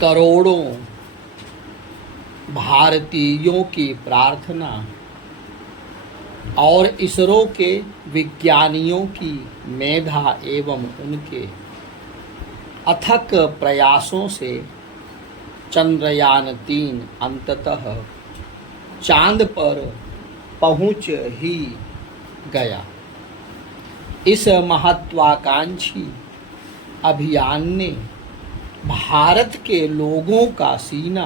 करोड़ों भारतीयों की प्रार्थना और इसरो के विज्ञानियों की मेधा एवं उनके अथक प्रयासों से चंद्रयान-3 अंततः चांद पर पहुंच ही गया। इस महत्वाकांक्षी अभियान ने भारत के लोगों का सीना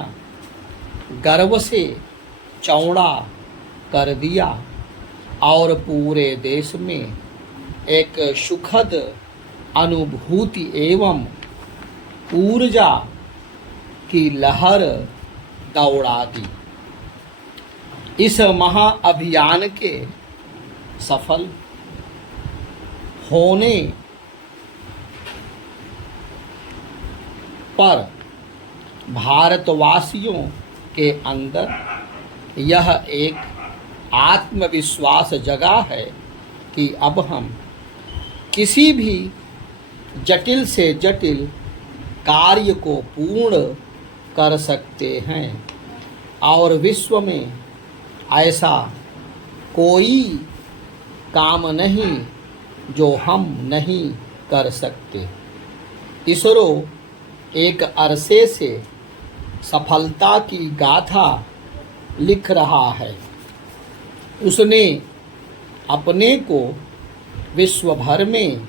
गर्व से चौड़ा कर दिया और पूरे देश में एक सुखद अनुभूति एवं ऊर्जा की लहर दौड़ा दी। इस महाअभियान के सफल होने पर भारतवासियों के अंदर यह एक आत्मविश्वास जगा है कि अब हम किसी भी जटिल से जटिल कार्य को पूर्ण कर सकते हैं और विश्व में ऐसा कोई काम नहीं जो हम नहीं कर सकते। इसरो एक अरसे से सफलता की गाथा लिख रहा है। उसने अपने को विश्व भर में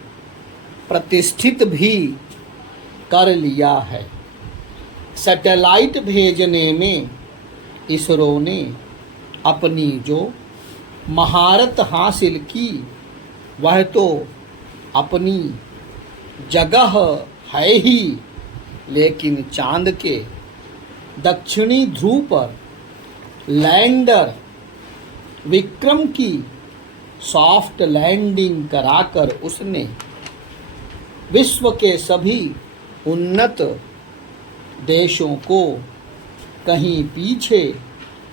प्रतिष्ठित भी कर लिया है। सैटेलाइट भेजने में इसरो ने अपनी जो महारत हासिल की वह तो अपनी जगह है ही, लेकिन चांद के दक्षिणी ध्रुव पर लैंडर विक्रम की सॉफ्ट लैंडिंग कराकर उसने विश्व के सभी उन्नत देशों को कहीं पीछे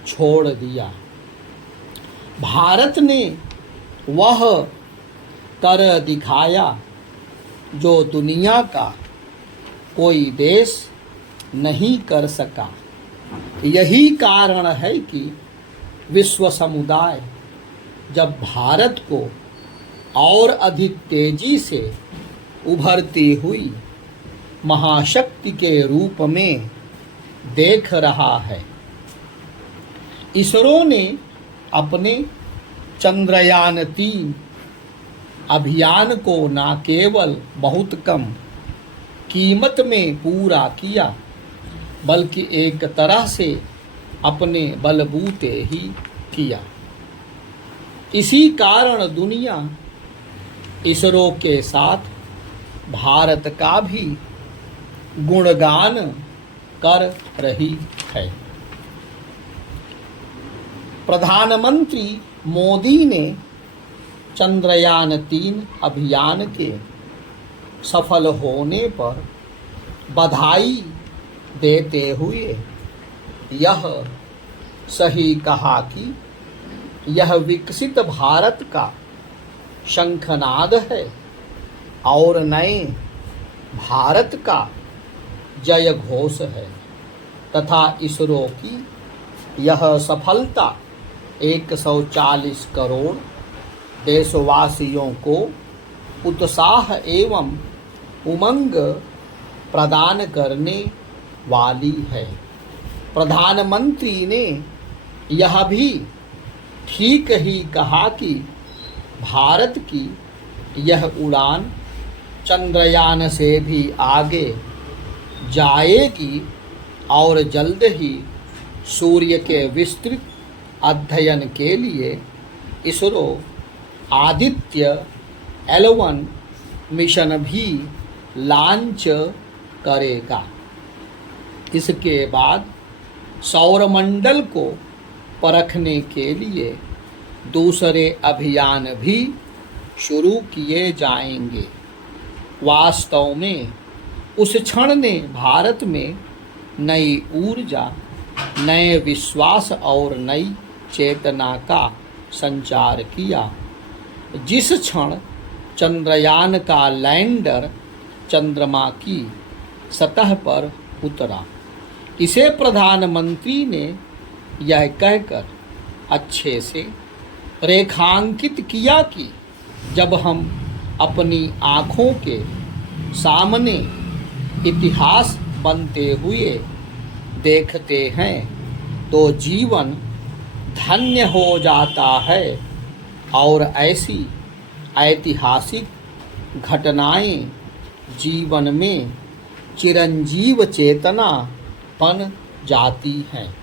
छोड़ दिया। भारत ने वह कर दिखाया जो दुनिया का कोई देश नहीं कर सका। यही कारण है कि विश्व समुदाय जब भारत को और अधिक तेजी से उभरती हुई महाशक्ति के रूप में देख रहा है। इसरो ने अपने चंद्रयान-3 अभियान को न केवल बहुत कम कीमत में पूरा किया बल्कि एक तरह से अपने बलबूते ही किया। इसी कारण दुनिया इसरो के साथ भारत का भी गुणगान कर रही है। प्रधानमंत्री मोदी ने चंद्रयान-3 अभियान के सफल होने पर बधाई देते हुए यह सही कहा कि यह विकसित भारत का शंखनाद है और नए भारत का जय घोष है तथा इसरो की यह सफलता 140 करोड़ देशवासियों को उत्साह एवं उमंग प्रदान करने वाली है। प्रधानमंत्री ने यह भी ठीक ही कहा कि भारत की यह उड़ान चंद्रयान से भी आगे जाएगी और जल्द ही सूर्य के विस्तृत अध्ययन के लिए इसरो आदित्य L1 मिशन भी लॉन्च करेगा। इसके बाद सौरमंडल को परखने के लिए दूसरे अभियान भी शुरू किए जाएंगे। वास्तव में उस क्षण ने भारत में नई ऊर्जा, नए विश्वास और नई चेतना का संचार किया। जिस क्षण चंद्रयान का लैंडर चंद्रमा की सतह पर उतरा इसे प्रधानमंत्री ने यह कहकर अच्छे से रेखांकित किया कि जब हम अपनी आँखों के सामने इतिहास बनते हुए देखते हैं तो जीवन धन्य हो जाता है और ऐसी ऐतिहासिक घटनाएं जीवन में चिरंजीव चेतना बन जाती हैं।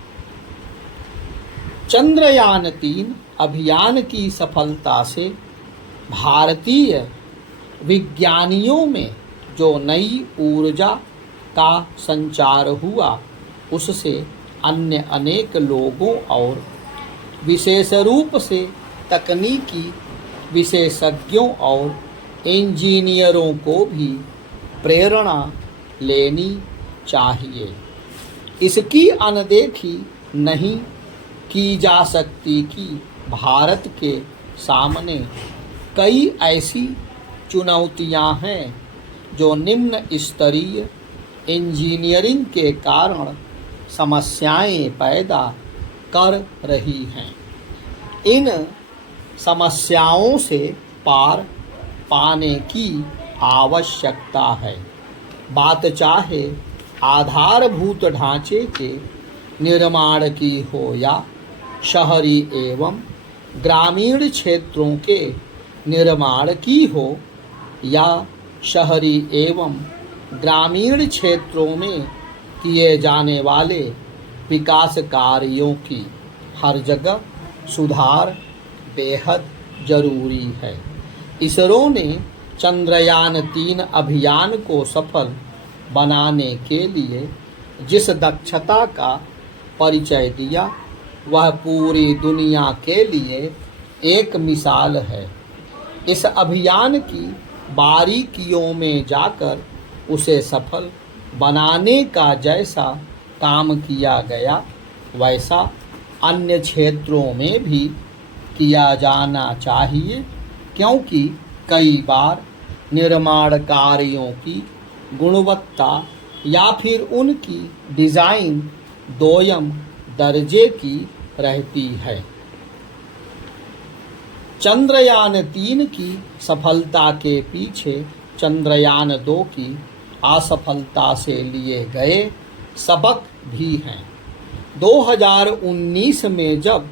चंद्रयान-3 अभियान की सफलता से भारतीय विज्ञानियों में जो नई ऊर्जा का संचार हुआ उससे अन्य अनेक लोगों और विशेष रूप से तकनीकी विशेषज्ञों और इंजीनियरों को भी प्रेरणा लेनी चाहिए। इसकी अनदेखी नहीं की जा सकती कि भारत के सामने कई ऐसी चुनौतियां हैं जो निम्न स्तरीय इंजीनियरिंग के कारण समस्याएं पैदा कर रही हैं। इन समस्याओं से पार पाने की आवश्यकता है। बात चाहे आधारभूत ढांचे के निर्माण की हो या शहरी एवं ग्रामीण क्षेत्रों के निर्माण की हो या शहरी एवं ग्रामीण क्षेत्रों में किए जाने वाले विकास कार्यों की, हर जगह सुधार बेहद जरूरी है। इसरो ने चंद्रयान-3 अभियान को सफल बनाने के लिए जिस दक्षता का परिचय दिया वह पूरी दुनिया के लिए एक मिसाल है। इस अभियान की बारीकियों में जाकर उसे सफल बनाने का जैसा काम किया गया वैसा अन्य क्षेत्रों में भी किया जाना चाहिए, क्योंकि कई बार निर्माण कार्यों की गुणवत्ता या फिर उनकी डिज़ाइन दोयम दर्जे की रहती है। चंद्रयान-3 की सफलता के पीछे चंद्रयान-2 की असफलता से लिए गए सबक भी हैं। 2019 में जब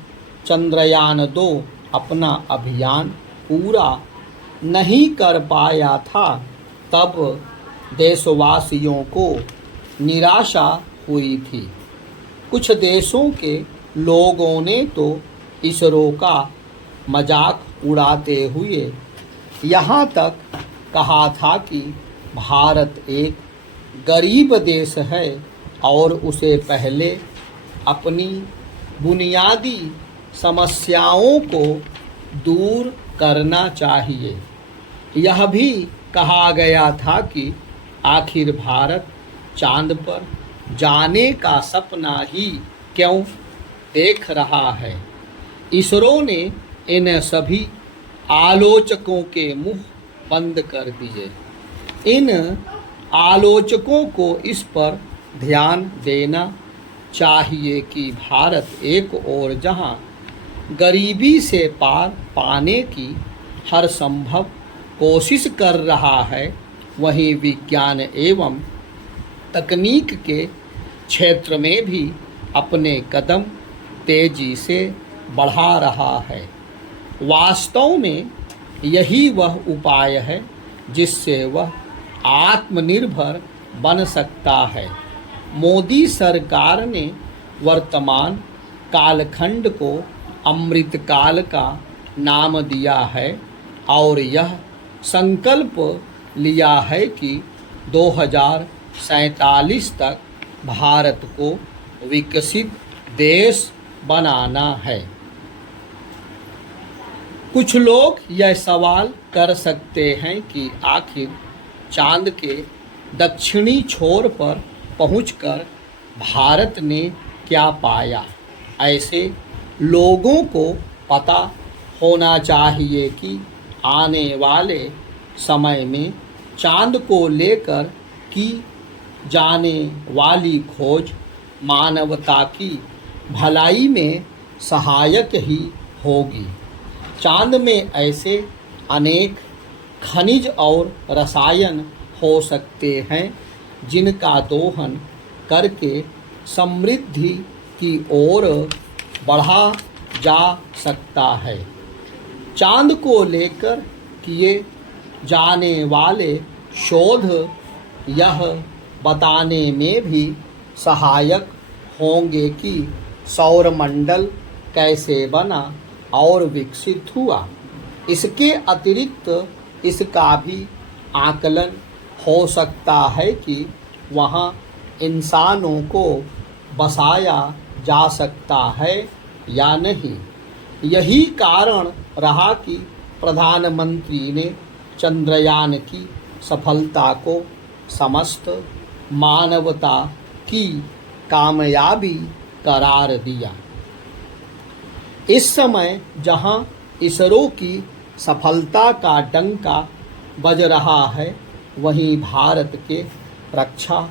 चंद्रयान-2 अपना अभियान पूरा नहीं कर पाया था तब देशवासियों को निराशा हुई थी। कुछ देशों के लोगों ने तो इसरो का मजाक उड़ाते हुए यहाँ तक कहा था कि भारत एक गरीब देश है और उसे पहले अपनी बुनियादी समस्याओं को दूर करना चाहिए। यह भी कहा गया था कि आखिर भारत चांद पर जाने का सपना ही क्यों देख रहा है। इसरो ने इन सभी आलोचकों के मुंह बंद कर दिए। इन आलोचकों को इस पर ध्यान देना चाहिए कि भारत एक ओर जहां गरीबी से पार पाने की हर संभव कोशिश कर रहा है, वहीं विज्ञान एवं तकनीक के क्षेत्र में भी अपने कदम तेजी से बढ़ा रहा है। वास्तव में यही वह उपाय है जिससे वह आत्मनिर्भर बन सकता है। मोदी सरकार ने वर्तमान कालखंड को अमृतकाल का नाम दिया है और यह संकल्प लिया है कि 2047 तक भारत को विकसित देश बनाना है। कुछ लोग यह सवाल कर सकते हैं कि आखिर चांद के दक्षिणी छोर पर पहुंचकर भारत ने क्या पाया। ऐसे लोगों को पता होना चाहिए कि आने वाले समय में चांद को लेकर की जाने वाली खोज मानवता की भलाई में सहायक ही होगी। चांद में ऐसे अनेक खनिज और रसायन हो सकते हैं जिनका दोहन करके समृद्धि की ओर बढ़ा जा सकता है। चांद को लेकर किए जाने वाले शोध यह बताने में भी सहायक होंगे कि सौरमंडल कैसे बना और विकसित हुआ। इसके अतिरिक्त इसका भी आकलन हो सकता है कि वहाँ इंसानों को बसाया जा सकता है या नहीं। यही कारण रहा कि प्रधानमंत्री ने चंद्रयान की सफलता को समस्त मानवता की कामयाबी करार दिया। इस समय जहां इसरो की सफलता का डंका बज रहा है, वहीं भारत के रक्षा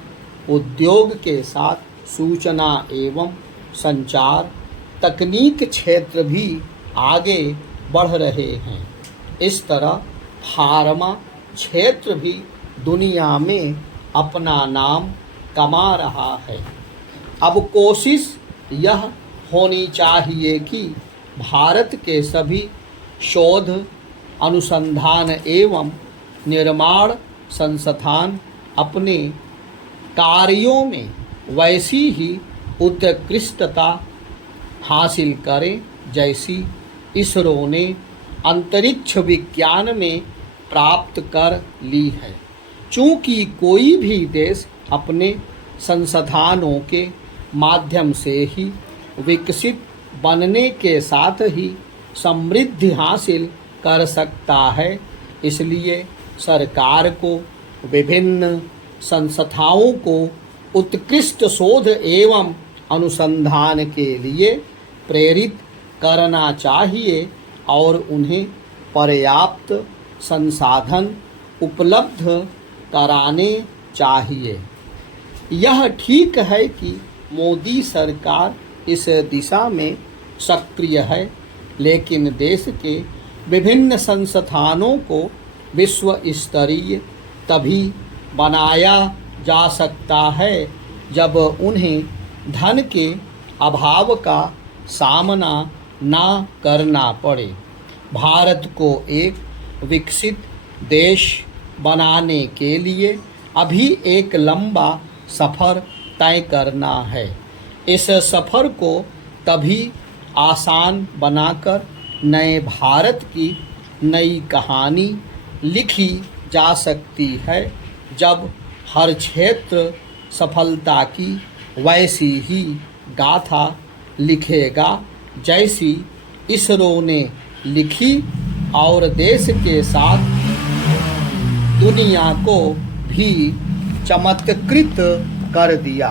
उद्योग के साथ सूचना एवं संचार तकनीक क्षेत्र भी आगे बढ़ रहे हैं। इस तरह फार्मा क्षेत्र भी दुनिया में अपना नाम कमा रहा है। अब कोशिश यह होनी चाहिए कि भारत के सभी शोध अनुसंधान एवं निर्माण संस्थान अपने कार्यों में वैसी ही उत्कृष्टता हासिल करें जैसी इसरो ने अंतरिक्ष विज्ञान में प्राप्त कर ली है। चूँकि कोई भी देश अपने संसाधनों के माध्यम से ही विकसित बनने के साथ ही समृद्धि हासिल कर सकता है, इसलिए सरकार को विभिन्न संस्थाओं को उत्कृष्ट शोध एवं अनुसंधान के लिए प्रेरित करना चाहिए और उन्हें पर्याप्त संसाधन उपलब्ध कराने चाहिए। यह ठीक है कि मोदी सरकार इस दिशा में सक्रिय है, लेकिन देश के विभिन्न संस्थानों को विश्व स्तरीय तभी बनाया जा सकता है जब उन्हें धन के अभाव का सामना ना करना पड़े। भारत को एक विकसित देश बनाने के लिए अभी एक लंबा सफ़र तय करना है। इस सफ़र को तभी आसान बनाकर नए भारत की नई कहानी लिखी जा सकती है, जब हर क्षेत्र सफलता की वैसी ही गाथा लिखेगा जैसी इसरो ने लिखी और देश के साथ दुनिया को भी चमत्कृत कर दिया।